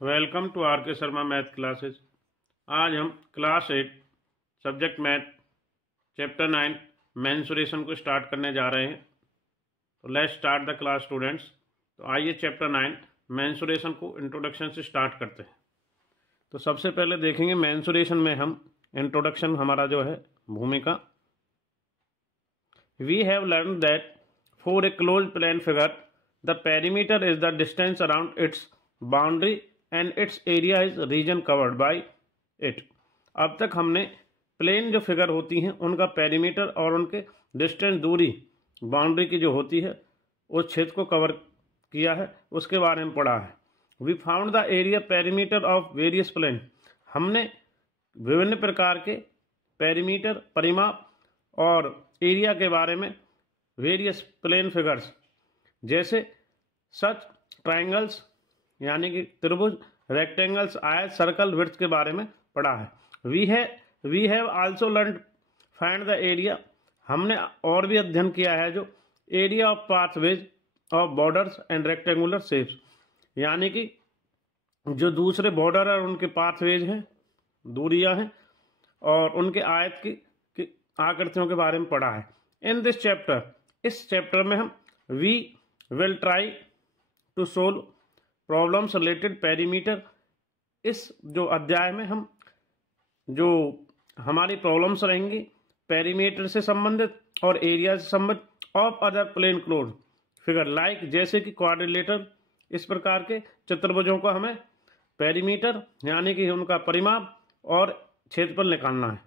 Welcome to are के Sharma math classes. आज हम class 8 subject math chapter 9 mensuration को स्टार्ट करने जा रहे हैं। तो let's start the class students. तो आइए चैप्टर 9 मेंसुरेशन को इंट्रोडक्शन से स्टार्ट करते हैं। तो सबसे पहले देखेंगे मेंसुरेशन में हम इंट्रोडक्शन हमारा जो है भूमिका। We have learn that for a close plane figure the perimeter is the distance around its boundary and its area is region covered by it. अब तक हमने प्लेन जो फिगर होती हैं उनका पेरीमीटर और उनके डिस्टेंस दूरी बाउंड्री की जो होती है उस क्षेत्र को कवर किया है, उसके बारे में पढ़ा है। We found the area perimeter of various plane. हमने विभिन्न प्रकार के पेरीमीटर परिमाप और एरिया के बारे में वेरियस प्लेन फिगर्स जैसे सच ट्राइंगल्स यानी कि त्रिभुज, रेक्टेंगल्स, आयत, सर्कल, वृत्त के बारे में पढ़ा है। We have also learn find the area. हमने और भी अध्ययन किया है जो area of pathways of borders and rectangular shapes, यानी कि जो दूसरे बॉर्डर और उनके पाथवेज हैं, दूरियां हैं, और उनके आयत की आकृतियों के बारे में पढ़ा है। इन दिस चैप्टर, इस चैप्टर में हम we will try to solve problems related perimeter. इस जो अध्याय में हम जो हमारी प्रॉब्लम्स रहेंगी पेरीमीटर से संबंधित और एरिया से संबंधित of other plane close figure like, जैसे कि क्वाड्रिलेटर, इस प्रकार के चतुर्भुजों का हमें पेरीमीटर यानी कि उनका परिमाप और क्षेत्रफल निकालना है।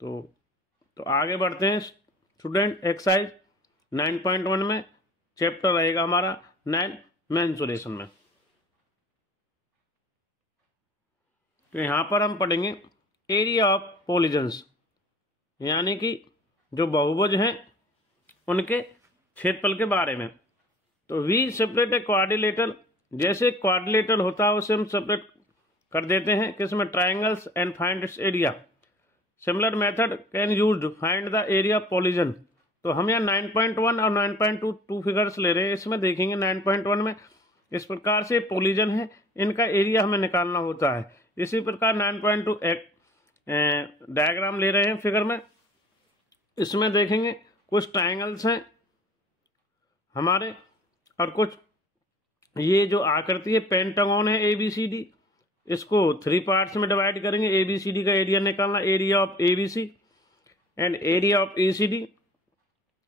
तो आगे बढ़ते हैं स्टूडेंट। एक्सरसाइज 9.1 में चैप्टर रहेगा हमारा 9 मेंसुरेशन में। तो यहां पर हम पढ़ेंगे एरिया ऑफ पॉलीगन्स, यानी कि जो बहुभुज हैं उनके क्षेत्रफल के बारे में। तो वी सेपरेट ए क्वाड्रिलेटरल, जैसे क्वाड्रिलेटरल होता है उसे हम सेपरेट कर देते हैं किसमें, triangles, and find its area. Similar method can used find the area of polygon. तो हम यहाँ 9.1 और 9.2 टू फिगर्स ले रहे हैं। इसमें देखेंगे 9.1 में इस प्रकार से पॉलीगन है, इनका एरिया हमें निकालना होता है। इसी प्रकार 9.2 एक डायग्राम ले रहे हैं फिगर में। इसमें देखेंगे कुछ ट्राइंगल्स हैं हमारे और कुछ ये जो आकृति है पेंटागन है ABCD, इसको 3 पार्ट्स में डिवाइड करेंगे। ABCD का एरिया निकालना, area of ABC and area of ECD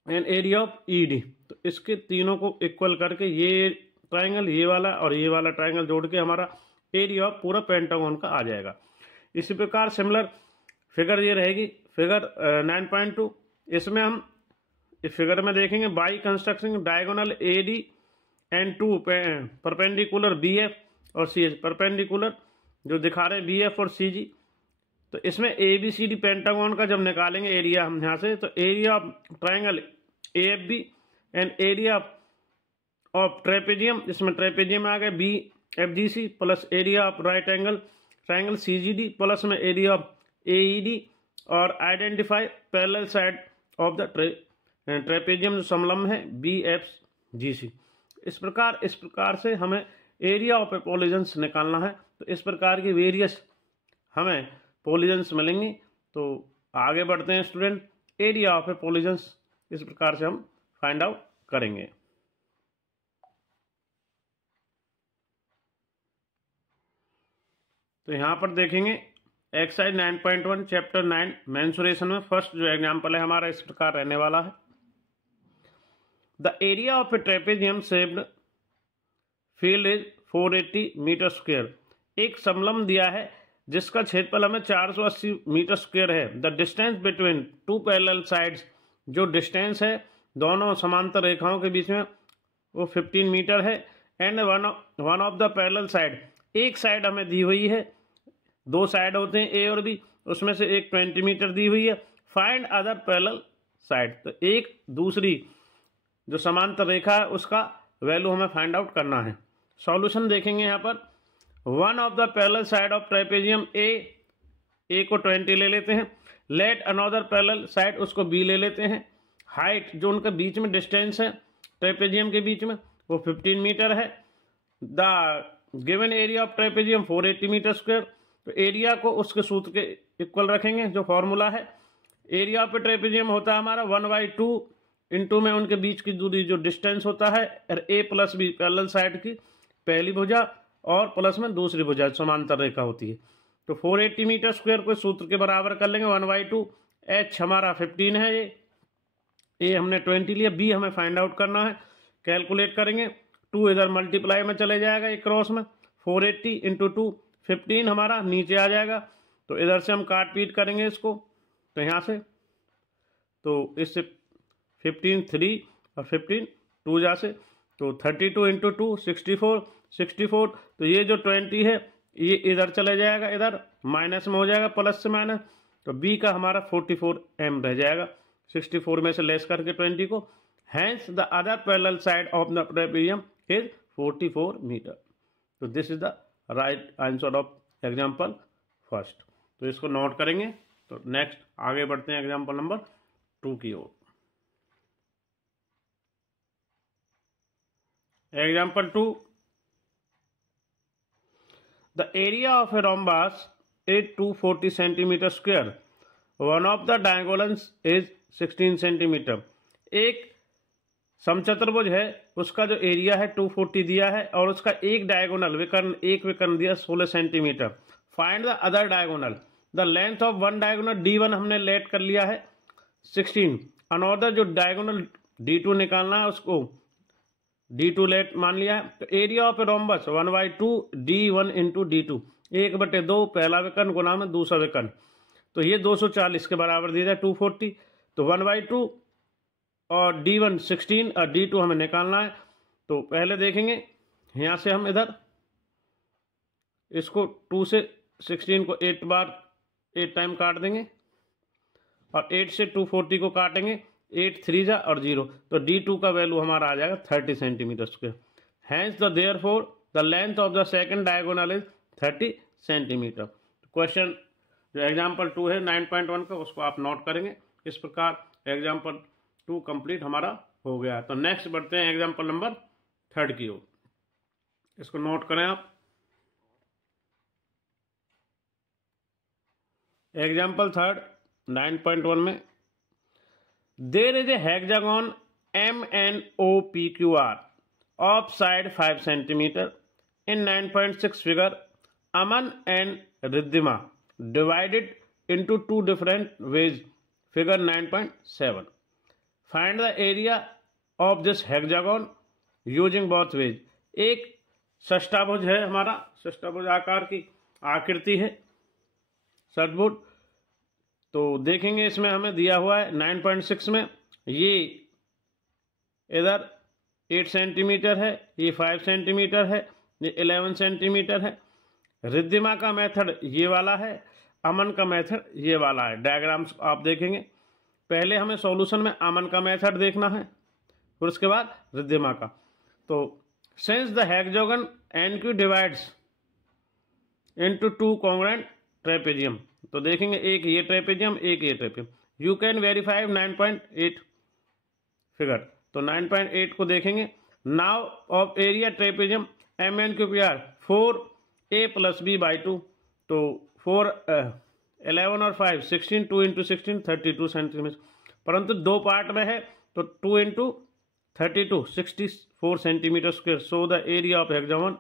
and area of ED। तो इसके तीनों को इक्वल करके ये ट्राइंगल, ये वाला और ये वाला ट्राइंगल जोड़ के हमारा एरिया ऑफ पूरा पेंटागन का आ जाएगा। इसी प्रकार सिमिलर फिगर ये रहेगी फिगर 9.2। इसमें हम इस फिगर में देखेंगे by construction diagonal AD and 2 perpendicular BF और CH, परपेंडिकुलर जो दिखा रहे BF और CG। तो इसमें ABCD पेंटागन का जब निकालेंगे एरिया हम यहाँ से, तो area of triangle AFB and area of trapezium, इसमें ट्रेपेजियम आ गया BFGC plus area of right angle triangle CGD plus में एरिया ऑफ AED, और identify parallel side of the trapezium जो समलंब है BFGC। इस प्रकार से हमें एरिया ऑफ ए पॉलीगन्स निकालना है। तो इस प्रकार की वेरियस हमें पॉलीगन्स मिलेंगी। तो आगे बढ़ते हैं student. Area of A polygons इस प्रकार से हम फाइंड आउट करेंगे। तो यहां पर देखेंगे एक्सरसाइज 9.1 चैप्टर 9 मेंसुरेशन में फर्स्ट जो एग्जांपल है हमारा इस प्रकार रहने वाला है। The area of a trapezium shaped field is 480 metre square. एक समलंब दिया है जिसका क्षेत्रफल हमें 480 मीटर स्क्वायर है। The distance between 2 parallel sides, जो डिस्टेंस है दोनों समांतर रेखाओं के बीच में वो 15 मीटर है। And one of the parallel side, एक साइड हमें दी हुई है, 2 साइड होते हैं A और B, उसमें से एक 20 मीटर दी हुई है। फाइंड अदर पैरेलल साइड, तो एक दूसरी जो समांतर रेखा है उसका वैल्यू हमें फाइंड आउट करना है। सॉल्यूशन देखेंगे यहाँ पर। One of the parallel side of trapezium A को 20 ले लेते हैं। लेट अनदर पैरेलल साइड, उसको B ले लेते हैं। हाइट जो उनके बीच में डिस्टेंस है ट्रेपेजियम के बीच में वो 15 मीटर है। The given area of trapezium 480 metre square, तो एरिया को उसके सूत्र के इक्वल रखेंगे जो फॉर्मूला है। एरिया ऑफ ट्रेपेजियम होता है हमारा 1/2 इंटू में उनके बीच की दूरी जो डिस्टेंस होता है, ए प्लस बी पैरेलल साइड की पहली भुजा और प्लस में दूसरी भुजा समांतर रेखा होती है। तो 480 मीटर स्क्वायर को सूत्र के बराबर कर लेंगे 1/2। एच हमारा 15 है, ये हमने 20 लिया, बी हमें फाइंड आउट करना है। कैलकुलेट करेंगे, 2 इधर मल्टीप्लाई में चले जाएगा एक क्रॉस में, 480 इंटू 2 15 हमारा नीचे आ जाएगा। तो इधर से हम काट पीट करेंगे इसको, तो यहाँ से तो इससे 15 3 और 15 2 जा से, तो 32 इंटू 2 64। तो ये जो 20 है ये इधर चले जाएगा, इधर माइनस में हो जाएगा, प्लस से माइनस, तो बी का हमारा 44 m रह जाएगा 64 में से लेस करके 20 को। Hence the other parallel side of the trapezium is 44 metre. तो this is the right answer of example first. तो इसको नोट करेंगे। तो नेक्स्ट आगे बढ़ते हैं एग्जाम्पल नंबर 2 की ओर। Example 2, the area of a rhombus is 240 centimetre square, one of the diagonals is 16 centimetre. एक समचतुर्भुज है, उसका जो एरिया है 240 दिया है और उसका एक डायगोनल विकर्ण दिया 16 centimetre. Find the other diagonal. The length of one diagonal D1 हमने लेट कर लिया है 16, अनऑर्डर जो डायगोनल D2 निकालना है उसको D2 लेट मान लिया है। तो area of a rhombus 1/2 D1 into D2, 1/2 पहला विकर्ण गुना में दूसरा विकर्ण, तो ये 240 के बराबर दिया है 240। तो 1/2 और D1 16 और D2 हमें निकालना है। तो पहले देखेंगे यहाँ से हम इधर इसको 2 से 16 को 8 टाइम काट देंगे और 8 से 240 को काटेंगे, 8 3 जा और 0, तो D2 का वैल्यू हमारा आ जाएगा 30 centimetre square. Hence the therefore the length of the second diagonal is 30 centimetre. Question जो एग्जाम्पल 2 है 9.1 का, उसको आप नोट करेंगे। इस प्रकार एग्जाम्पल 2 कंप्लीट हमारा हो गया है। तो नेक्स्ट बढ़ते हैं एग्जाम्पल नंबर 3 की ओर। इसको नोट करें आप। एग्जाम्पल 3 9.1 में, there is a hexagon MNOPQR of side 5 centimetre in 9.6 figure, Aman and Riddhima divided into 2 different ways, figure 9.7. Find the area of this hexagon using both ways. एक षष्ठाभुज है हमारा, षष्ठाभुज आकार की आकृति है षटभुज। तो देखेंगे इसमें हमें दिया हुआ है 9.6 में, ये इधर 8 सेंटीमीटर है, ये 5 सेंटीमीटर है, ये 11 सेंटीमीटर है। रिद्धिमा का मेथड ये वाला है, अमन का मेथड ये वाला है। डायग्राम्स आप देखेंगे, पहले हमें सॉल्यूशन में अमन का मेथड देखना है, फिर उसके बाद रिद्धिमा का। तो since the hexagon NQ divides into 2 congruent trapezium, तो देखेंगे एक ये ट्रेपेजियम एक ये trapezium, you can verify 9.8 figure. तो 9.8 को देखेंगे। Now of area trapezium MNQPR 4A + B/2, तो 4 11 और 5 16, 2 इंटू 16 32 सेंटीमीटर, परंतु 2 पार्ट में है, तो 2 into 32 64 centimetre square. So the area of hexagon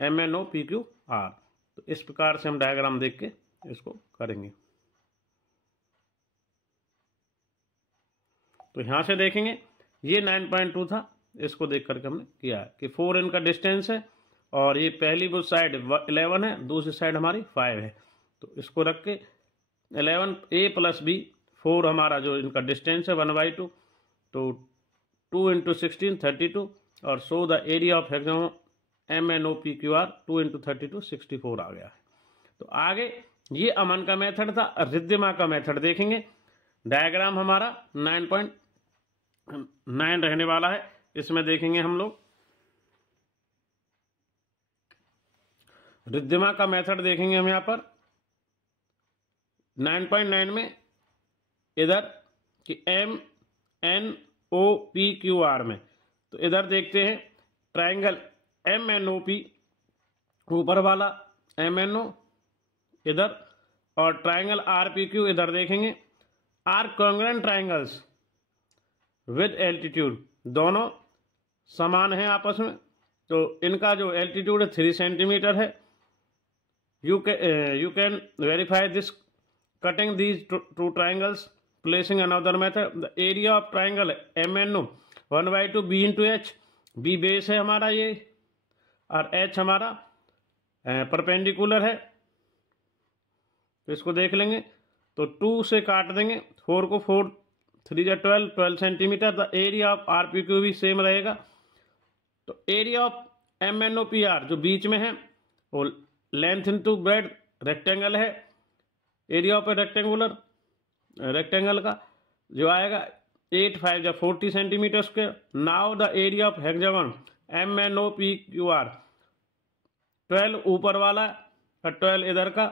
MNOPQR। तो इस प्रकार से हम डायग्राम देख के इसको करेंगे। तो यहां से देखेंगे ये 9.2 था, इसको देख करके हमने किया है कि 4 इनका डिस्टेंस है और ये पहली वो साइड 11 है, दूसरी साइड हमारी 5 है। तो इसको रख के 11A + B 4 हमारा जो इनका डिस्टेंस है 1/2, तो 2 इंटू 16 32, और so the area of hexagon MNOPQR 2 into 32 64 आ गया है। तो आगे ये अमन का मेथड था, रिद्धिमा का मेथड देखेंगे। डायग्राम हमारा 9.9 रहने वाला है, इसमें देखेंगे हम लोग रिद्धिमा का मेथड देखेंगे हम यहाँ पर 9.9 में इधर कि MNOPQR में तो इधर देखते हैं ट्रायंगल MNOP ऊपर वाला MNO इधर और ट्रायंगल RPQ इधर देखेंगे। Are congruent triangles with altitude, दोनों समान हैं आपस में, तो इनका जो एल्टीट्यूड है 3 सेंटीमीटर है। You can verify this cutting these two triangles, placing another method. The area of triangle MNO 1/2 B into H, B base है हमारा ये और H हमारा परपेंडिकुलर है, तो इसको देख लेंगे। तो 2 से काट देंगे, 4 को 4 3 या 12 centimetre. The area of RPQ भी सेम रहेगा। तो एरिया ऑफ MNOPR जो बीच में है वो लेंथ इंटू ब्रेड रेक्टेंगल है। एरिया ऑफ रेक्टेंगल का जो आएगा 8 5 या 40 centimetre square. Now the area of hexagon MNOPQR 12 ऊपर वाला और 12 इधर का,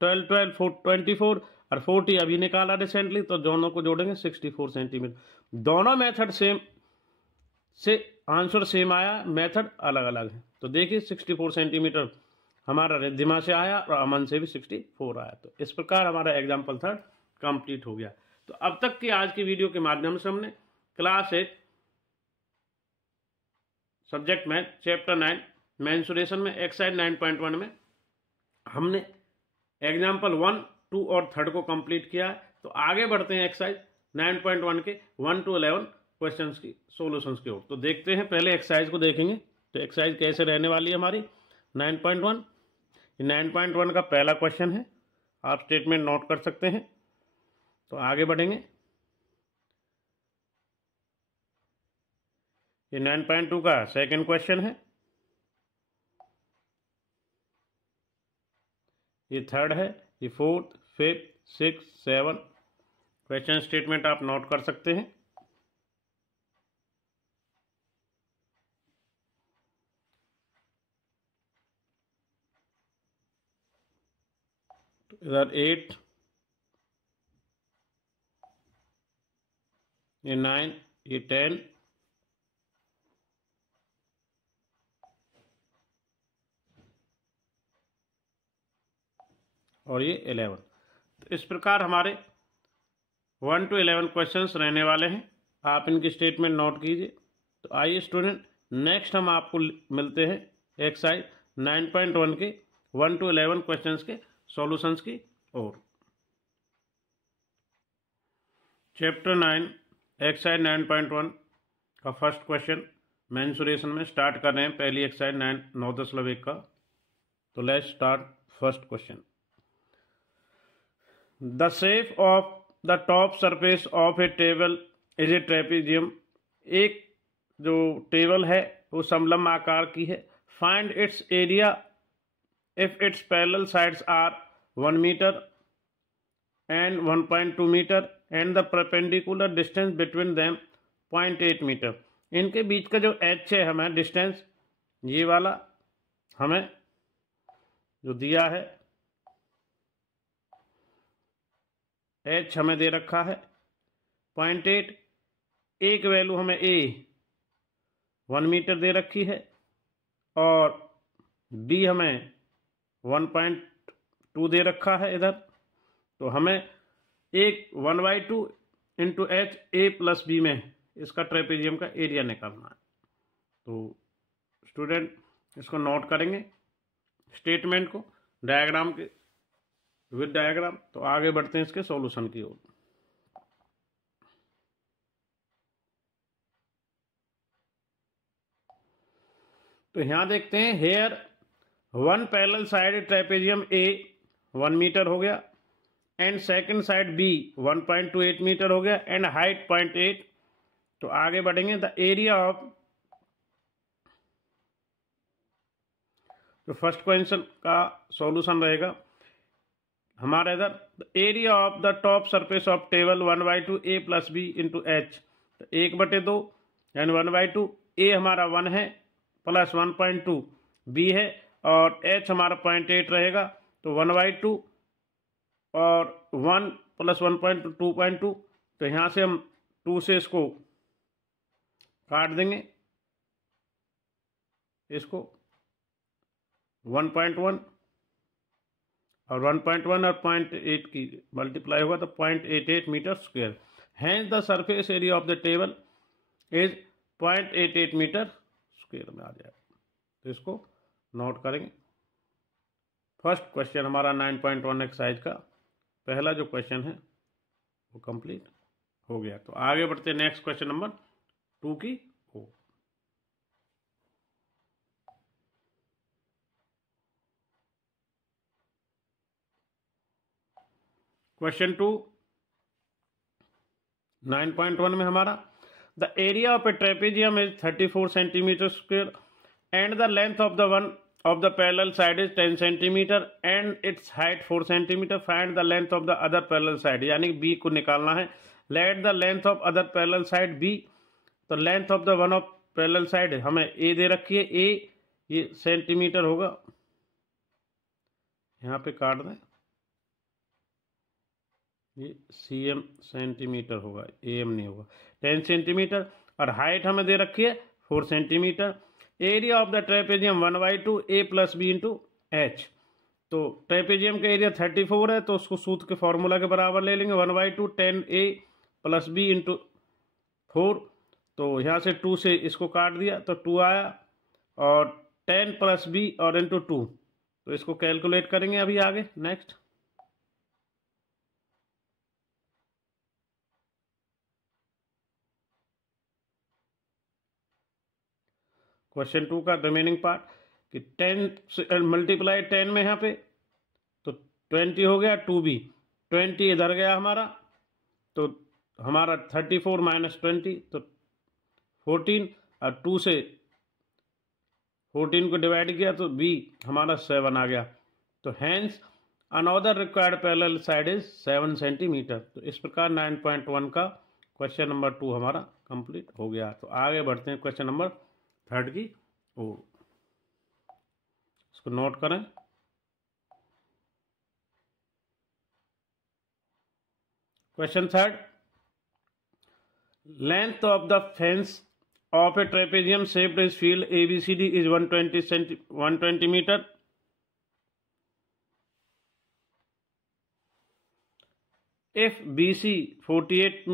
12 12 24 और 40 अभी निकाला रिसेंटली, तो दोनों को जोड़ेंगे 64 सेंटीमीटर। दोनों मेथड सेम से आंसर सेम आया, मेथड अलग अलग है। तो देखिए 64 सेंटीमीटर हमारा रिद्धिमा से आया और अमन से भी 64 आया। तो इस प्रकार हमारा एग्जाम्पल 3 कंप्लीट हो गया। तो अब तक की आज की वीडियो के माध्यम से हमने class 8 subject math chapter 9 mensuration में एक्सरसाइज 9.1 में हमने एग्जाम्पल 1, 2 और 3 को कंप्लीट किया है। तो आगे बढ़ते हैं एक्सरसाइज 9.1 के 1 to 11 क्वेश्चंस की सॉल्यूशंस की ओर। तो देखते हैं, पहले एक्सरसाइज को देखेंगे। तो एक्सरसाइज कैसे रहने वाली है हमारी 9.1। 9.1 का पहला क्वेश्चन है, आप स्टेटमेंट नोट कर सकते हैं। तो आगे बढ़ेंगे। ये 9.2 का सेकंड क्वेश्चन है, ये थर्ड है, ये फोर्थ, फिफ्थ, 6, 7 क्वेश्चन स्टेटमेंट आप नोट कर सकते हैं। इधर 8, ये 9, ये 10 और ये 11। तो इस प्रकार हमारे 1 to 11 क्वेश्चंस रहने वाले हैं। आप इनकी स्टेटमेंट नोट कीजिए। तो आइए स्टूडेंट, नेक्स्ट हम आपको मिलते हैं एक्सरसाइज 9.1 के 1 to 11 क्वेश्चंस के सॉल्यूशंस की ओर। चैप्टर 9 एक्सरसाइज 9.1 का फर्स्ट क्वेश्चन मेंसुरेशन में स्टार्ट कर रहे हैं। पहली एक्सरसाइज 9 10 1 का। तो let's start first question. The shape of the top surface of a table is a trapezium. एक जो टेबल है वो समलंब आकार की है। Find its area if its parallel sides are 1 metre and 1.2 metre and the perpendicular distance between them 0.8 metre. इनके बीच का जो एच है हमें डिस्टेंस, ये वाला हमें जो दिया है एच हमें दे रखा है 0.8। एक वैल्यू हमें ए 1 मीटर दे रखी है और बी हमें 1.2 दे रखा है इधर। तो हमें एक 1/2 into h a plus b में इसका ट्रेपेजियम का एरिया निकालना है। तो स्टूडेंट इसको नोट करेंगे स्टेटमेंट को डायग्राम के विद डायग्राम। तो आगे बढ़ते हैं इसके सॉल्यूशन की ओर। तो यहां देखते हैं here 1 parallel side trapezium a 1 metre हो गया and second side b 1.28 metre हो गया एंड हाइट 0.8। तो आगे बढ़ेंगे। द एरिया ऑफ, तो फर्स्ट क्वेश्चन का सॉल्यूशन रहेगा हमारा इधर area of the top surface of table 1/2 a plus b into h. तो 1/2 यानी 1/2 ए हमारा 1 है प्लस 1.2 बी है और एच हमारा 0.8 रहेगा। तो 1/2 और 1 प्लस 1.2 2.2। तो यहाँ से हम 2 से इसको काट देंगे इसको 1.1 और 1.1 और 0.8 की मल्टीप्लाई होगा तो 0.88 metre square. Hence the surface area of the table is 0.88 metre square में आ जाएगा। तो इसको नोट करेंगे। फर्स्ट क्वेश्चन हमारा 9.1 एक्सरसाइज का पहला जो क्वेश्चन है वो कंप्लीट हो गया। तो आगे बढ़ते हैं नेक्स्ट क्वेश्चन नंबर 2 की ओर। क्वेश्चन 2 9.1 में हमारा the area of a trapezium is 34 centimetre square and the length of the one of the parallel side is 10 centimeter and its height 4 centimeter. Find the length of the other parallel side, यानी B को निकालना है। Let the length of other parallel side B, तो length of the one of parallel side हमें A दे रखी है। A ये centimetre होगा, यहाँ पे काट दें, ये cm सेंटीमीटर होगा, am नहीं होगा, 10 सेंटीमीटर। और हाइट हमें दे रखी है 4 centimetre. Area of the trapezium 1/2 A + B × H। तो ट्रेपेजियम का एरिया 34 है तो उसको सूत्र के फॉर्मूला के बराबर ले लेंगे, 1/2 10A + B × 4। तो यहाँ से 2 से इसको काट दिया तो 2 आया, और 10 + B और × 2, तो इसको कैलकुलेट करेंगे अभी आगे। नेक्स्ट क्वेश्चन 2 का रिमेनिंग पार्ट कि 10 मल्टीप्लाई 10 में यहाँ पे तो 20 हो गया, 2B 20 इधर गया हमारा, तो हमारा 34 - 20 तो 14, और 2 से 14 को डिवाइड किया तो B हमारा 7 आ गया। तो hence another required parallel side is 7 centimetre. तो इस प्रकार 9.1 का क्वेश्चन नंबर 2 हमारा कंप्लीट हो गया। तो आगे बढ़ते हैं क्वेश्चन नंबर 3 की ओर। इसको नोट करें। Question 3, length of the fence of a trapezium shaped as field ABCD is 120 meter. If BC 48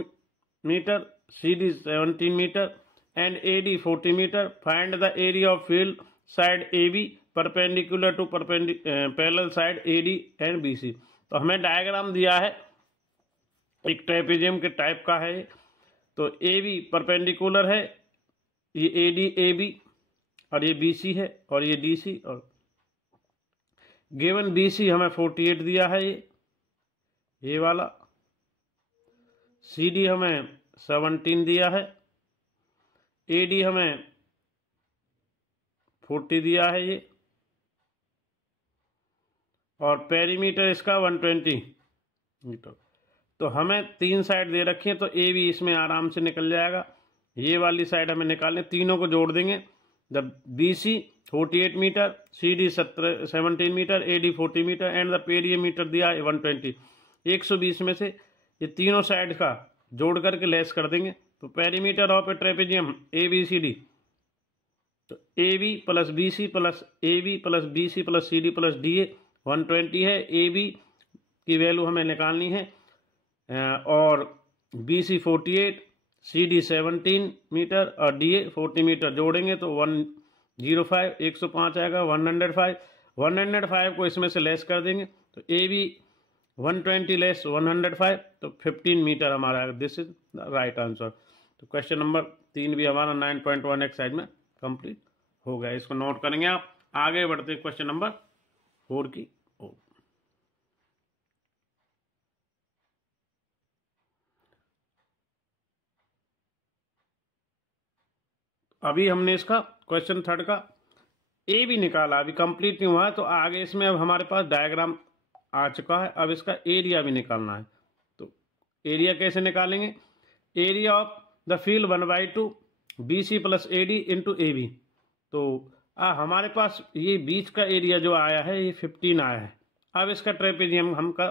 meter, CD 17 meter and AD 40 meter, find the area of field side AB perpendicular to parallel side AD and BC। तो हमें diagram दिया है, एक trapezium के type का है। तो AB perpendicular है, ये AD AB, और ये BC है, और ये DC, और गिवन BC हमें 48 दिया है, ये वाला। CD हमें 17 दिया है, AD हमें 40 दिया है ये, और पेरीमीटर इसका 120 मीटर। तो हमें 3 साइड दे रखी है, तो AB इसमें आराम से निकल जाएगा। ये वाली साइड हमें निकालने, तीनों को जोड़ देंगे। जब BC 48 metre, CD 17 metre, AD 40 metre and the perimeter दिया है 120। 120 में से ये तीनों साइड का जोड़ करके लेस कर देंगे। तो perimeter of a trapezium ABCD, तो AB + BC + AB + BC + CD + DA 120 है। AB की वैल्यू हमें निकालनी है, और BC 48, CD 17 मीटर और DA 40 मीटर जोड़ेंगे तो 105 105 आएगा। 105 को इसमें से लेस कर देंगे तो AB 120 लेस 105 तो 15 मीटर हमारा आएगा। This is the right answer. तो क्वेश्चन नंबर 3 भी हमारा 9.1 एक्सरसाइज में कंप्लीट हो गया। इसको नोट करेंगे आप। आगे बढ़ते हैं क्वेश्चन नंबर 4 की ओर। अभी हमने इसका क्वेश्चन 3 का ए भी निकाला, अभी कंप्लीट नहीं हुआ है। तो आगे इसमें अब हमारे पास डायग्राम आ चुका है, अब इसका एरिया भी निकालना है। तो एरिया कैसे निकालेंगे? Area of the field 1/2 BC + AD × AB। तो हमारे पास ये बीच का एरिया जो आया है ये 15 आया है। अब इसका ट्रेपेजियम हम का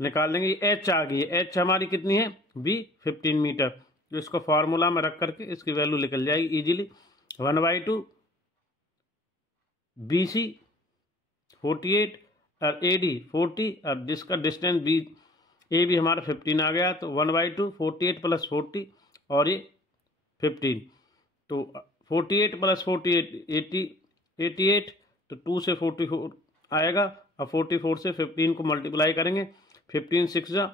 निकाल देंगे। H आ गई है, H हमारी कितनी है? B 15 metre. तो इसको फार्मूला में रख करके इसकी वैल्यू निकल जाएगी इजीली। 1/2 BC 48 और AD 40 और जिसका डिस्टेंस AB हमारा 15 आ गया, तो 1/2 48 + 40 और ये 15, तो 48 + 48 88, तो 2 से 44 आएगा और 44 से 15 को मल्टीप्लाई करेंगे, 15 6 जा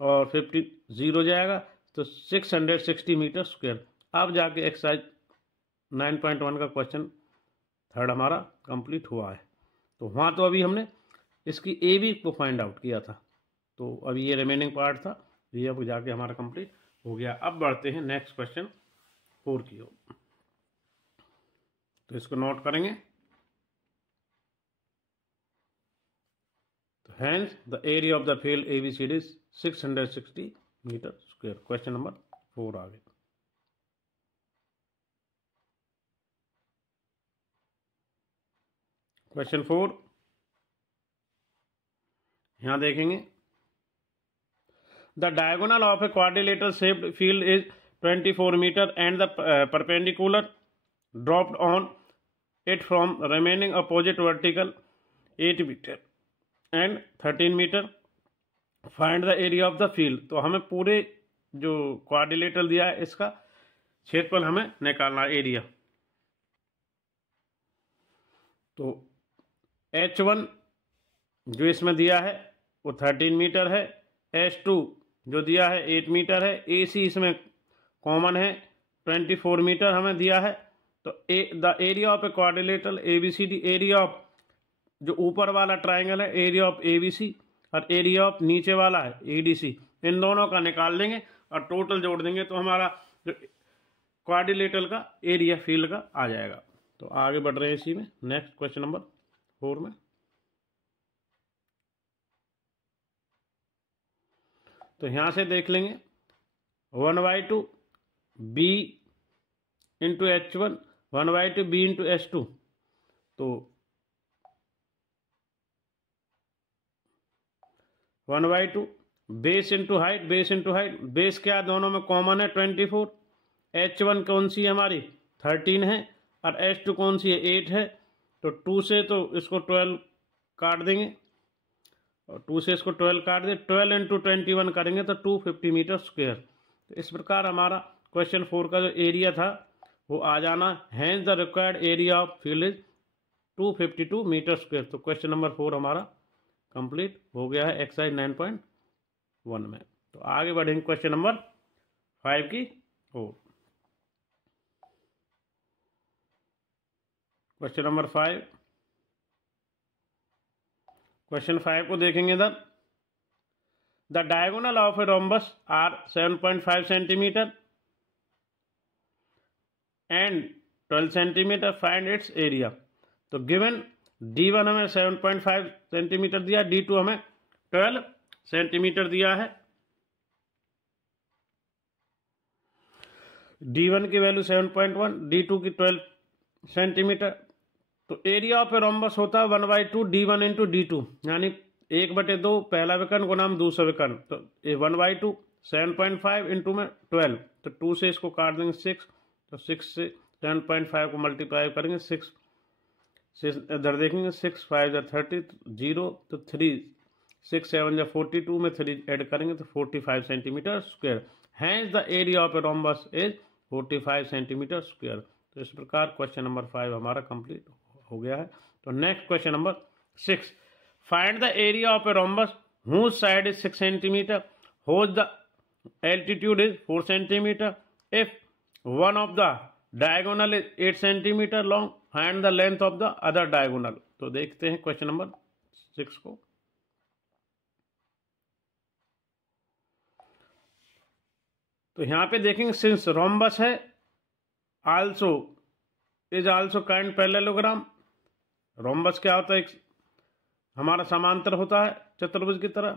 और 15 0 जाएगा, तो 660 मीटर स्क्वायर। अब जाके एक्सरसाइज 9.1 का क्वेश्चन थर्ड हमारा कंप्लीट हुआ है। तो वहाँ तो अभी हमने इसकी AB को फाइंड आउट किया था, तो अभी ये रिमेनिंग पार्ट था, ये अब जाके हमारा कंप्लीट हो गया। अब बढ़ते हैं नेक्स्ट क्वेश्चन 4 की ओर, तो इसको नोट करेंगे। तो hence the area of the field ABCD is 660 metre square. Question number 4 आ गया। क्वेश्चन 4 यहां देखेंगे, the diagonal of a quadrilateral shaped field is 24 metre and the perpendicular dropped on it from remaining opposite vertical 8 metre and 13 metre, find the area of the field. तो हमें पूरे जो quadrilateral दिया है इसका क्षेत्रफल हमें निकालना, एरिया। तो H1 जो इसमें दिया है वो 13 मीटर है, H2 जो दिया है 8 मीटर है, AC इसमें कॉमन है 24 मीटर हमें दिया है। तो the area of a quadrilateral ABCD, area of जो ऊपर वाला ट्राइंगल है एरिया ऑफ ABC और एरिया ऑफ नीचे वाला है ADC, इन दोनों का निकाल लेंगे और टोटल जोड़ देंगे तो हमारा जो क्वाड्रिलेटरल का एरिया फील्ड का आ जाएगा। तो आगे बढ़ रहे हैं इसी में, नेक्स्ट क्वेश्चन नंबर 4 में। तो यहां से देख लेंगे 1/2 B into H1, 1/2 B into H2, तो 1/2 base into height, base into height, base क्या दोनों में कॉमन है 24, H1 कौन सी है हमारी 13 है और H2 कौन सी है 8 है, तो 2 से तो इसको 12 काट देंगे और 2 से इसको 12 काट दे, 12 इंटू 21 करेंगे तो 250 मीटर स्क्वायर। तो इस प्रकार हमारा क्वेश्चन 4 का जो एरिया था वो आ जाना, hence the required area of field is 252 metre square. तो क्वेश्चन नंबर 4 हमारा कंप्लीट हो गया है एक्सरसाइज 9.1 में। तो आगे बढ़ेंगे क्वेश्चन नंबर 5 की ओर। क्वेश्चन नंबर 5, क्वेश्चन 5 को देखेंगे the diagonal of a rhombus are 7.5 centimetre and 12 centimetre, find its area. तो गिवन D1 हमें 7.5 सेंटीमीटर दिया, D2 हमें 12 सेंटीमीटर दिया है। D1 की वैल्यू 7.1, D2 की 12 सेंटीमीटर। तो एरिया ऑफ ए रोम्बस होता है 1/2 D1 इंटू D2, यानी 1/2 पहला विकर्ण गुणाम दूसरा विकर्ण, तो 1/2 7.5 इंटू में 12, तो 2 से इसको काट देंगे 6, तो 6 से 7.5 को मल्टीप्लाई करेंगे, 6 से इधर देखेंगे 6 5 30, 0 तो 3, 6 7 42 में 3 ऐड करेंगे तो 45 centimetre square. Hence the area of a rhombus is 45 centimetre square. तो इस प्रकार क्वेश्चन नंबर 5 हमारा कंप्लीट हो गया है। तो next question number 6, find the area of a rhombus whose side is 6 centimeter, whose the altitude is 4 centimeter, if one of the diagonal is 8 centimeter long, find the length of the other diagonal। तो देखते हैं question number 6 को। तो यहां पे देखेंगे since rhombus है also is also kind parallelogram. Rhombus क्या होता है, एक हमारा समांतर होता है चतुर्भुज की तरह।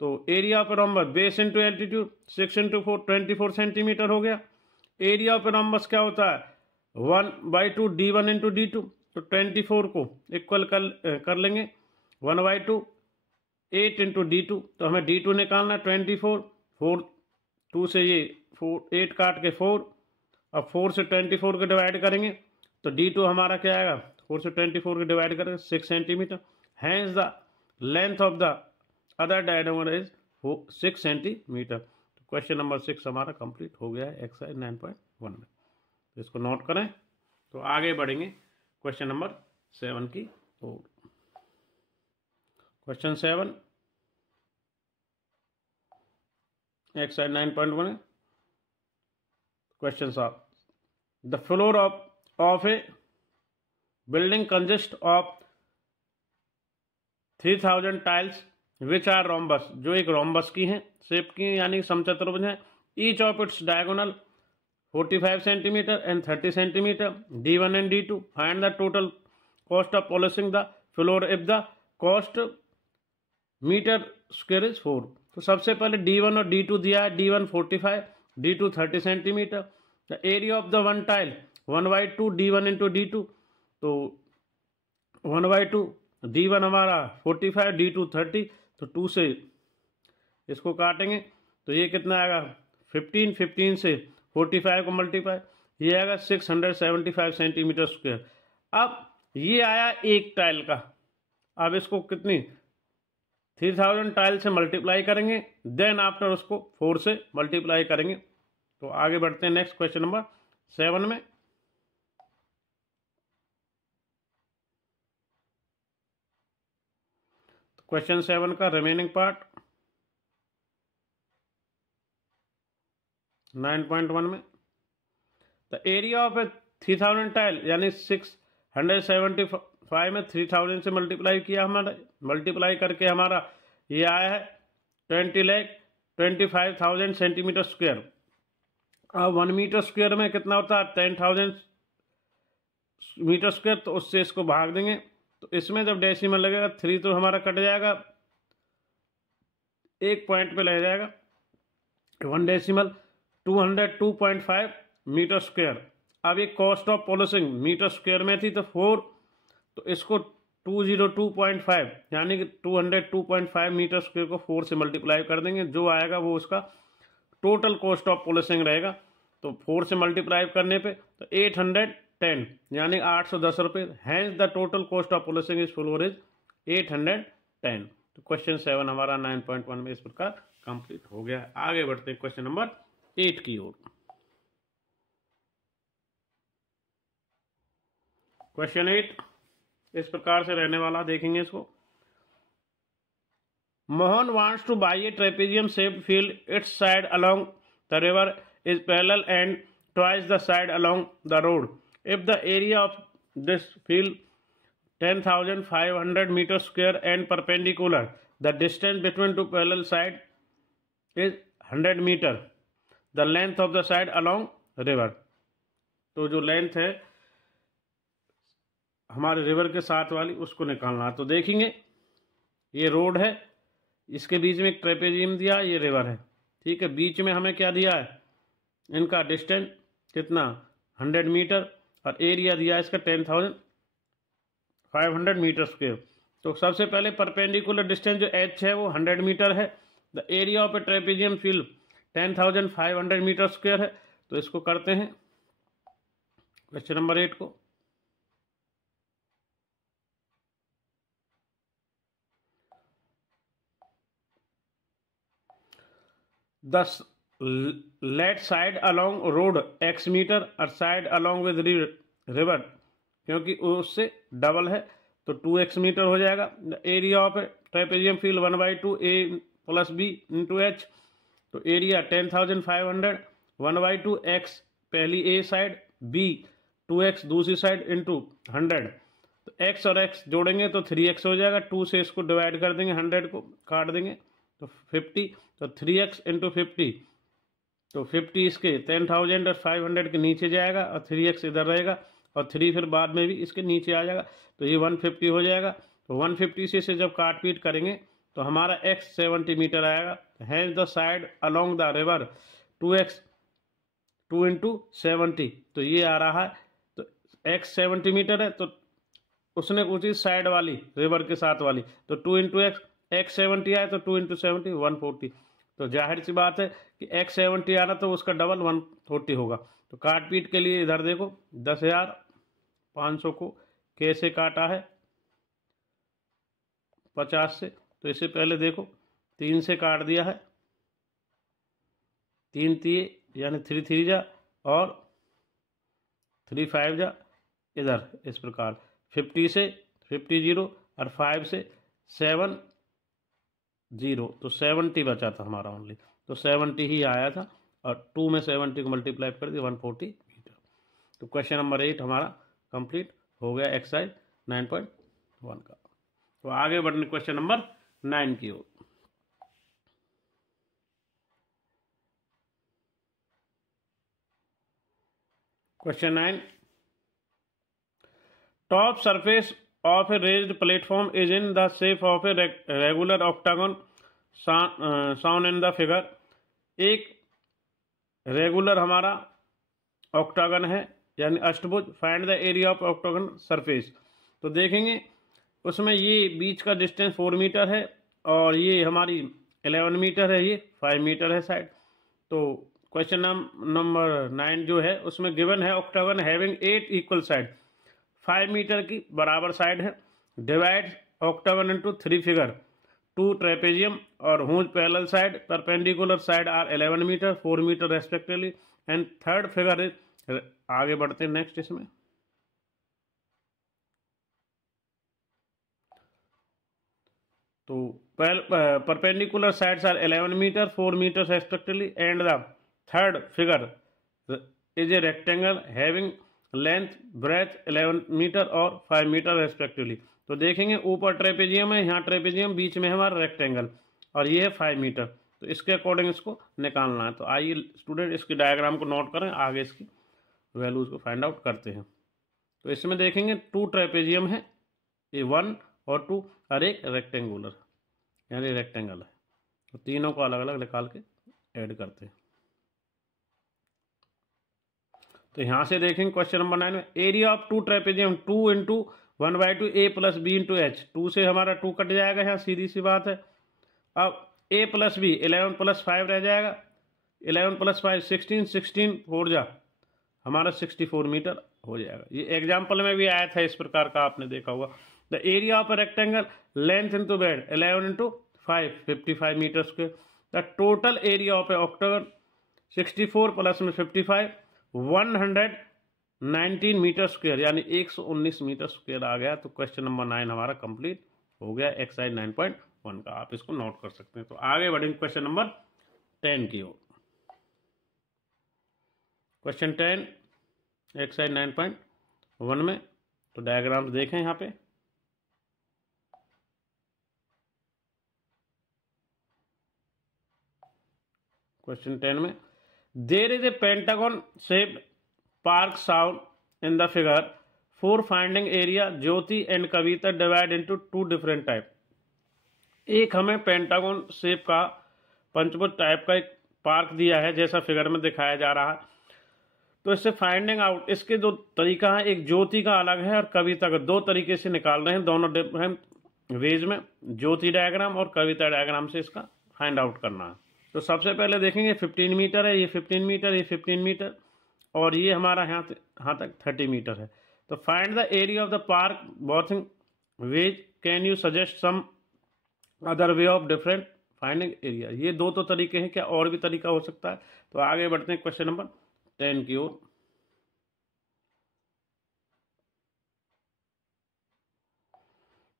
तो area of rhombus base into altitude 6 into 4 24 centimetre हो गया। एरिया ऑफ रोम्बस क्या होता है 1/2 D1 इंटू D2, तो 24 को इक्वल कर लेंगे 1/2 8 इंटू D2, तो हमें D2 निकालना है 24, 4 2 से ये 4 8 काट के 4, अब 4 से 24 को डिवाइड करेंगे तो D2 हमारा क्या आएगा 4 से 24 के डिवाइड करें 6 centimetre. Hence the length of the other diagonal is 6 centimetre. तो क्वेश्चन नंबर 6 हमारा कंप्लीट हो गया है एक्सरसाइज 9.1 में। तो इसको नोट करें। तो आगे बढ़ेंगे क्वेश्चन नंबर 7 की ओर। Question 7 exercise 9.1 question of the floor of a building consist of 3000 tiles which are rhombus, जो एक रोम्बस की हैं शेप की यानी समचतुर्भुज है। Each of its diagonal 45 centimetre and 30 centimetre. D1 and D2 find the total cost of polishing the floor if the cost metre square is 4। तो सबसे पहले D1 और D2 दिया है। D1 45, D2 30 centimetre. The area of the one tile 1/2 D1 into D2। तो 1/2 D1 हमारा 45, D2 30, तो 2 से इसको काटेंगे तो ये कितना आएगा 15 से 45 को मल्टीप्लाई, ये आएगा 675 सेंटीमीटर स्क्वायर। अब ये आया एक टाइल का। अब इसको कितनी 3000 टाइल से मल्टीप्लाई करेंगे, देन आफ्टर उसको 4 से मल्टीप्लाई करेंगे। तो आगे बढ़ते हैं नेक्स्ट क्वेश्चन नंबर 7 में। क्वेश्चन 7 का रिमेनिंग पार्ट 9.1 में the area of A 3000 tile यानी 675 में 3000 से मल्टीप्लाई किया, हमारा मल्टीप्लाई करके हमारा ये आया है 20,25,000 सेंटीमीटर स्क्वायर। अब 1 मीटर स्क्वायर में कितना होता है 10,000 मीटर स्क्वायर, तो उससे इसको भाग देंगे। तो इसमें जब डेसिमल लगेगा 3 तो हमारा कट जाएगा, एक पॉइंट पे लग जाएगा 1 डेसिमल 202.5 मीटर स्क्वायर। अब ये cost of polishing metre square में थी तो 4, तो इसको 202.5 यानी कि 202.5 मीटर स्क्वायर को 4 से मल्टीप्लाई कर देंगे, जो आएगा वो उसका टोटल कॉस्ट ऑफ पॉलिशिंग रहेगा। तो 4 से मल्टीप्लाई करने पे तो 810 यानी 810 रुपये। Hence the total cost of polishing is floor is 810। तो क्वेश्चन 7 हमारा 9.1 में इस प्रकार कंप्लीट हो गया है। आगे बढ़ते हैं क्वेश्चन नंबर 8 की ओर। क्वेश्चन 8 इस प्रकार से रहने वाला, देखेंगे इसको। Mohan wants to buy a trapezium shaped field, its side along the river is parallel and twice the side along the road. If the area of this field 10,500 metre square and perpendicular, the distance between two parallel side is 100 metre. The length of the side along river. तो जो length है हमारे river के साथ वाली उसको निकालना है। तो देखेंगे ये रोड है, इसके बीच में एक ट्रेपेजियम दिया, ये रिवर है, ठीक है। बीच में हमें क्या दिया है, इनका डिस्टेंस कितना 100 मीटर और एरिया दिया है इसका 10,500 मीटर स्क्वायर। तो सबसे पहले परपेंडिकुलर डिस्टेंस जो h है वो 100 मीटर है। The area of a trapezium field 10,500 metre square है। तो इसको करते हैं क्वेश्चन नंबर 8 को। The let side along road x metre और साइड along with river, क्योंकि उससे डबल है तो 2x मीटर हो जाएगा। Area of trapezium field 1/2 a plus b into h। तो एरिया 10,500 1/2 x पहली a साइड, b 2x दूसरी साइड इंटू 100। तो x और x जोड़ेंगे तो 3x हो जाएगा। 2 से इसको डिवाइड कर देंगे, 100 को काट देंगे तो 50। तो 3x इंटू 50, तो 50 इसके 10,000 और 500 के नीचे जाएगा और 3x इधर रहेगा और 3 फिर बाद में भी इसके नीचे आ जाएगा। तो ये 150 हो जाएगा। तो 150 से इसे जब काट पीट करेंगे तो हमारा x 70 मीटर आएगा। Hence the side along the river 2x 2 into 70, तो ये आ रहा है। तो x 70 मीटर है तो उसने पूछी साइड वाली रिवर के साथ वाली, तो 2 इंटू x 70 आए तो 2 इंटू 70 140। तो जाहिर सी बात है कि x 70 आ रहा तो उसका डबल 140 होगा। तो काट पीट के लिए इधर देखो 10,500 को कैसे काटा है 50 से, तो इससे पहले देखो 3 से काट दिया है, 3 3 यानी 3 3 जा और 3 5 जा इधर, इस प्रकार 50 से 50 0 और 5 से 7 0, तो 70 बचा था हमारा ओनली, तो 70 ही आया था और 2 में 70 को मल्टीप्लाई कर दिया 140 मीटर। तो क्वेश्चन नंबर 8 हमारा कंप्लीट हो गया एक्सरसाइज 9.1 का। तो आगे बढ़ने क्वेश्चन नंबर 9 की ओर। Question 9, top surface of a raised platform is in the shape of a regular octagon shown in the figure। एक रेगुलर हमारा ऑक्टागन है यानी अष्टभुज। Find the area of octagon surface. तो देखेंगे उसमें ये बीच का डिस्टेंस 4 मीटर है और ये हमारी 11 मीटर है, ये 5 मीटर है साइड। तो क्वेश्चन नंबर 9 जो है उसमें गिवन है octagon having 8 equal side, 5 metre की बराबर साइड है। Divide octagon into 3 figure, 2 trapezium और whose parallel side, perpendicular side are 11 metre 4 metre respectively and third figure is. आगे बढ़ते हैं नेक्स्ट इसमें। तो perpendicular sides are 11 metre 4 metre respectively and the third figure is a rectangle having length breadth 11 metre और 5 metre respectively. तो देखेंगे ऊपर trapezium है, यहाँ ट्रेपेजियम, बीच में हमारा रेक्टेंगल और ये है 5 मीटर। तो इसके अकॉर्डिंग इसको निकालना है। तो आइए स्टूडेंट इसकी डायग्राम को नोट करें, आगे इसकी वैल्यूज को फाइंड आउट करते हैं। तो इसमें देखेंगे 2 ट्रेपेजियम है, ये 1 और 2 और एक रेक्टेंगुलर यानी रेक्टेंगल है। तो तीनों को अलग अलग निकाल के ऐड करते हैं। तो यहाँ से देखेंगे क्वेश्चन नंबर 9 में area of 2 trapezium 2 into 1/2 a plus b into h. 2 से हमारा 2 कट जाएगा, यहाँ सीधी सी बात है। अब a प्लस बी 11 प्लस 5 रह जाएगा, 11 प्लस 5 16, 16 4 जा हमारा 64 मीटर हो जाएगा। ये एग्जाम्पल में भी आया था इस प्रकार का, आपने देखा होगा। The area of a rectangle length into breadth 11 into 5 55 metre square. The total area of a octagon 64 plus में 55 119 मीटर स्क्वायर यानी 119 मीटर स्क्वायर आ गया। तो क्वेश्चन नंबर 9 हमारा कंप्लीट हो गया एक्सरसाइज 9.1 का। आप इसको नोट कर सकते हैं। तो आगे बढ़ेंगे क्वेश्चन नंबर 10 की ओर। क्वेश्चन 10 एक्सरसाइज 9.1 में। तो डायग्राम्स देखें यहाँ पे। क्वेश्चन 10 में there is a pentagon shaped park sound in the figure for finding area. Jyoti and Kavita divide into 2 different type. एक हमें पेंटागन शेप का पंचभुज टाइप का एक पार्क दिया है जैसा फिगर में दिखाया जा रहा है। तो इससे फाइंडिंग आउट इसके 2 तरीका है, एक ज्योति का अलग है और कविता का। 2 तरीके से निकाल रहे हैं, दोनों डिफरेंट वेज में, ज्योति डायग्राम और कविता डायग्राम से इसका फाइंड आउट करना है। तो सबसे पहले देखेंगे 15 मीटर है, ये 15 मीटर, ये 15 मीटर और ये हमारा यहाँ तक 30 मीटर है। तो find the area of the park both ways, can you suggest some other way of different finding area. ये 2 तो तरीके हैं, क्या और भी तरीका हो सकता है। तो आगे बढ़ते हैं क्वेश्चन नंबर 10 की ओर।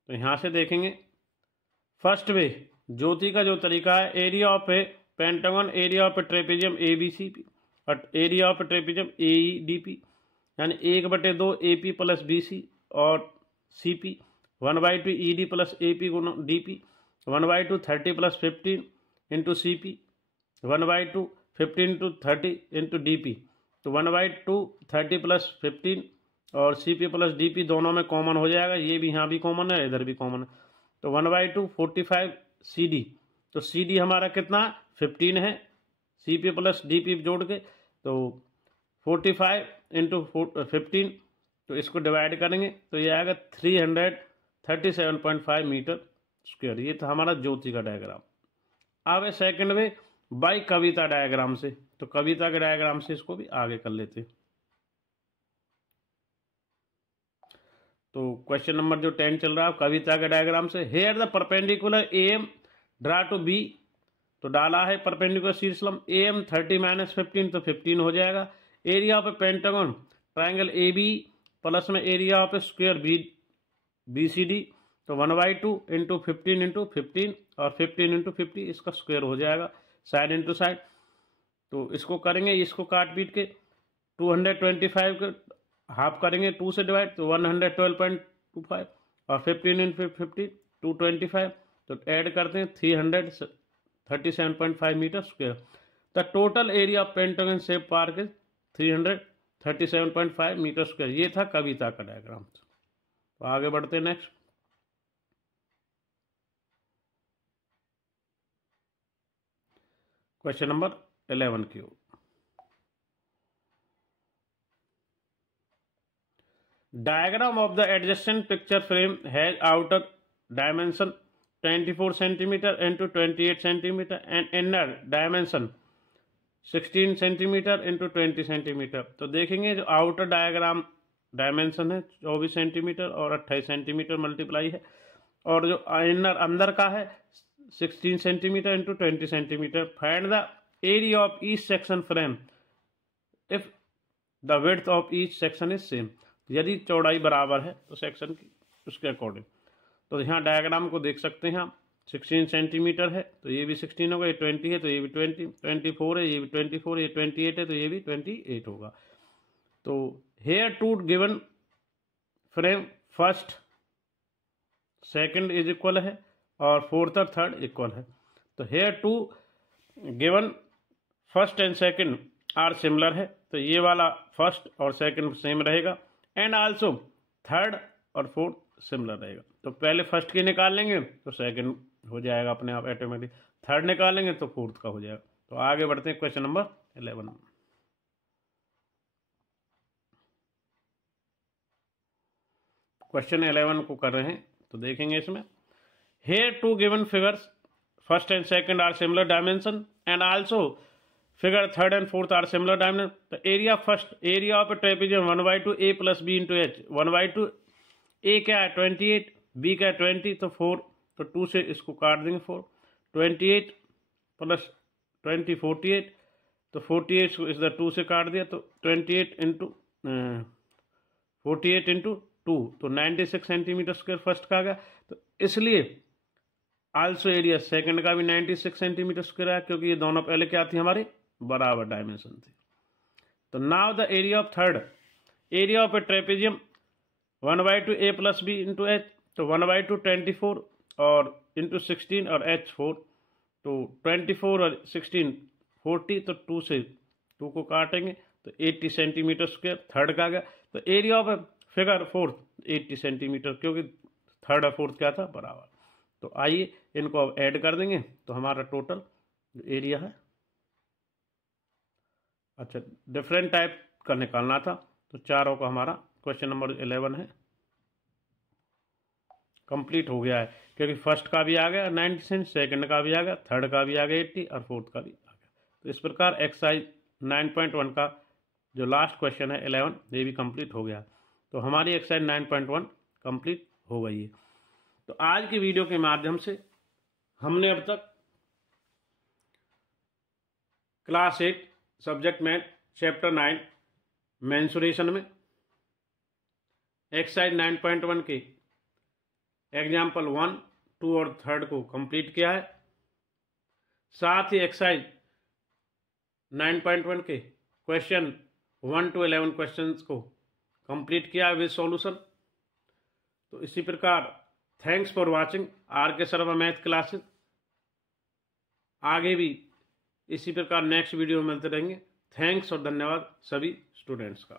तो यहां से देखेंगे फर्स्ट वे ज्योति का जो तरीका है, area of a pentagon, area of a trapezium ABCP और area of a trapezium AEDP यानी 1/2 AP प्लस BC और CP 1/2 ED प्लस AP गुना DP 1/2 30 plus 15 into CP 1/2 15 into 30 into DP। तो 1/2 30 प्लस 15 और CP plus DP दोनों में common हो जाएगा, ये भी यहाँ भी कॉमन है, इधर भी कॉमन है। तो 1/2 45 CD। तो CD हमारा कितना 15 है, CP प्लस DP जोड़ के तो 45 इंटू 15। तो इसको डिवाइड करेंगे तो ये आएगा 337.5 मीटर स्क्वायर। ये था हमारा ज्योति का डायग्राम। अब second way by Kavita diagram से। तो कविता के डायग्राम से इसको भी आगे कर लेते हैं। तो क्वेश्चन नंबर जो 10 चल रहा है कविता के डायग्राम से। Here the perpendicular AM draw to B, तो डाला है परपेंडिकुलर शीर्षलम AM 30 - 15 तो 15 हो जाएगा। Area of a pentagon triangle AB plus में area of a square BCD, तो 1/2 इंटू 15 इंटू 15 और 15 इंटू 50 इसका स्क्वायर हो जाएगा साइड इंटू साइड। तो इसको करेंगे, इसको काट पीट के 225 के हाफ करेंगे 2 से डिवाइड, तो 112.25 और 15 इंटू 50 225, तो ऐड करते हैं 337.5 metre square. The total area of pentagon shape park is 337.5 metre square. ये था कविता का डायग्राम। तो आगे बढ़ते हैं नेक्स्ट। क्वेश्चन नंबर 11 की ओर। Diagram of the adjacent picture frame has outer dimension 24 centimetre into 28 centimetre and inner dimension 16 centimetre into 20 centimetre. तो देखेंगे जो आउटर डायमेंशन है 24 सेंटीमीटर और 28 सेंटीमीटर मल्टीप्लाई है, और जो इनर अंदर का है 16 centimetre into 20 centimetre. Find the area of each section frame if the width of each section is same. यदि चौड़ाई बराबर है तो सेक्शन की उसके अकॉर्डिंग। तो यहाँ डायग्राम को देख सकते हैं आप, 16 सेंटीमीटर है तो ये भी 16 होगा, ये 20 है तो ये भी 20, 24 है ये भी 24, ये 28 है तो ये भी 28 होगा। तो here two given frame first second is equal है और फोर्थ और थर्ड इक्वल है। तो here two given first and second are similar है, तो ये वाला फर्स्ट और सेकंड सेम रहेगा, एंड आल्सो थर्ड और फोर्थ सिमिलर रहेगा। तो पहले फर्स्ट की निकाल लेंगे तो सेकंड हो जाएगा अपने आप ऑटोमेटिक, थर्ड निकाल लेंगे तो फोर्थ का हो जाएगा। तो आगे बढ़ते हैं क्वेश्चन नंबर 11। क्वेश्चन 11 को कर रहे हैं तो देखेंगे इसमें। Here two given figures first and second are similar dimension and also figure third and fourth are similar dimension. तो area first area of trapezium 1/2 A + B × H। 1/2 A क्या है 28, B क्या है 20, तो 4, तो 2 से इसको काट देंगे 4, 28 + 20 48, तो 48 को इधर 2 से काट दिया तो 28 इंटू 48 इंटू 2, तो 96 सेंटीमीटर स्क्वायर फर्स्ट का आ गया। तो इसलिए आल्सो एरिया सेकंड का भी 96 सेंटीमीटर स्क्वायर है, क्योंकि ये दोनों पहले क्या थी हमारी बराबर डायमेंशन थी। तो now the area of third area of a trapezium 1/2 A + B × H, तो 1/2 24 और इंटू 16 और H 4, तो 24 और 16 40, तो 2 से 2 को काटेंगे तो 80 सेंटीमीटर स्क्वायर थर्ड का आ गया। तो area of figure fourth 80 centimetre, क्योंकि थर्ड और फोर्थ क्या था बराबर। तो आइए इनको अब ऐड कर देंगे तो हमारा टोटल एरिया है, अच्छा डिफरेंट टाइप का निकालना था, तो चारों का हमारा क्वेश्चन नंबर 11 है कंप्लीट हो गया है, क्योंकि फर्स्ट का भी आ गया 90, सेकंड का भी आ गया, थर्ड का भी आ गया 80 और फोर्थ का भी आ गया। तो इस प्रकार एक्सरसाइज 9.1 का जो लास्ट क्वेश्चन है 11 ये भी कंप्लीट हो गया। तो हमारी एक्सरसाइज 9.1 कंप्लीट हो गई है। तो आज की वीडियो के माध्यम से हमने अब तक class 8 subject math chapter 9 mensuration में एक्सरसाइज 9.1 के एग्जाम्पल 1, 2 और 3 को कंप्लीट किया है। साथ ही एक्सरसाइज 9.1 के क्वेश्चन 1 to 11 क्वेश्चंस को कंप्लीट किया विद सॉल्यूशन। तो इसी प्रकार thanks for watching RK Sharma math classes. आगे भी इसी प्रकार नेक्स्ट वीडियो में मिलते रहेंगे। थैंक्स और धन्यवाद सभी स्टूडेंट्स का।